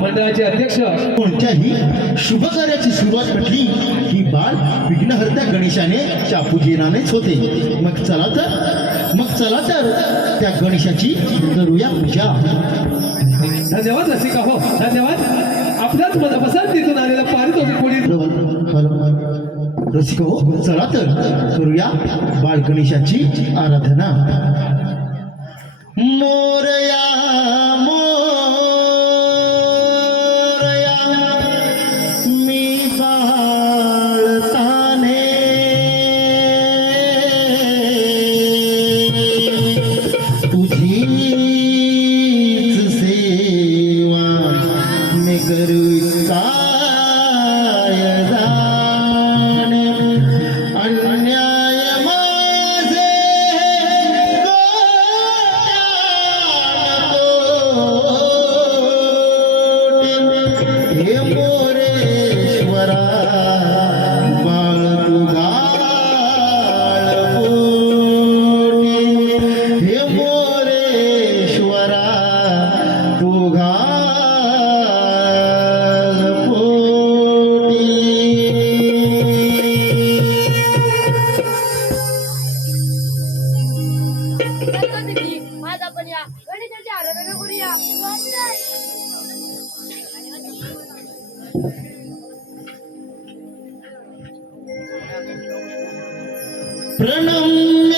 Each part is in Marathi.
मंडळाचे अध्यक्ष. कोणत्याही शुभ कार्याची सुरुवात म्हटली की बाळ विघ्नहर्त्या गणेशाने चापूजीनानेच होते मग चला तर मग चला तर त्या गणेशाची करूया पूजा. धन्यवाद रसिका हो धन्यवाद. आपल्याच बसत तिथून आलेला पारितोषिक कोणी? रसिक हो चला तर करूया बाळ गणेशाची आराधना. pranam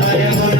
Hare Hare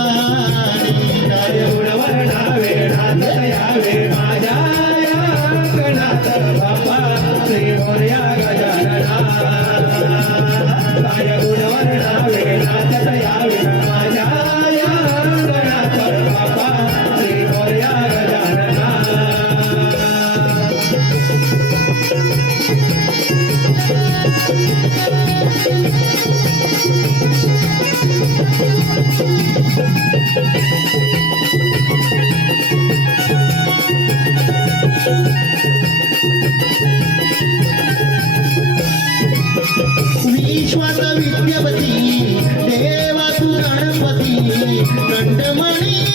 Yeah.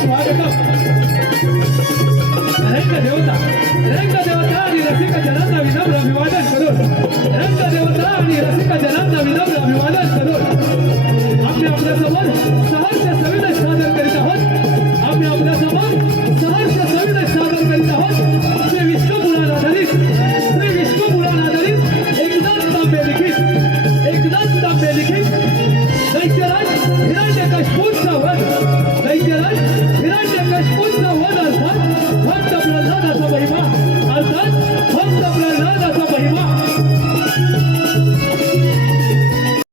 ¡Suscríbete al canal! ¡Suscríbete al canal! ¡Suscríbete al canal! ¡Suscríbete al canal! ¡Suscríbete al canal! ¡Suscríbete al canal! हिरण्यकशपूरचा वध. दैत्यराज हिरण्यकशपूरचा वध अर्थात भक्त प्रल्हादाचा महिमा. अर्थात भक्त प्रल्हादाचा महिमा.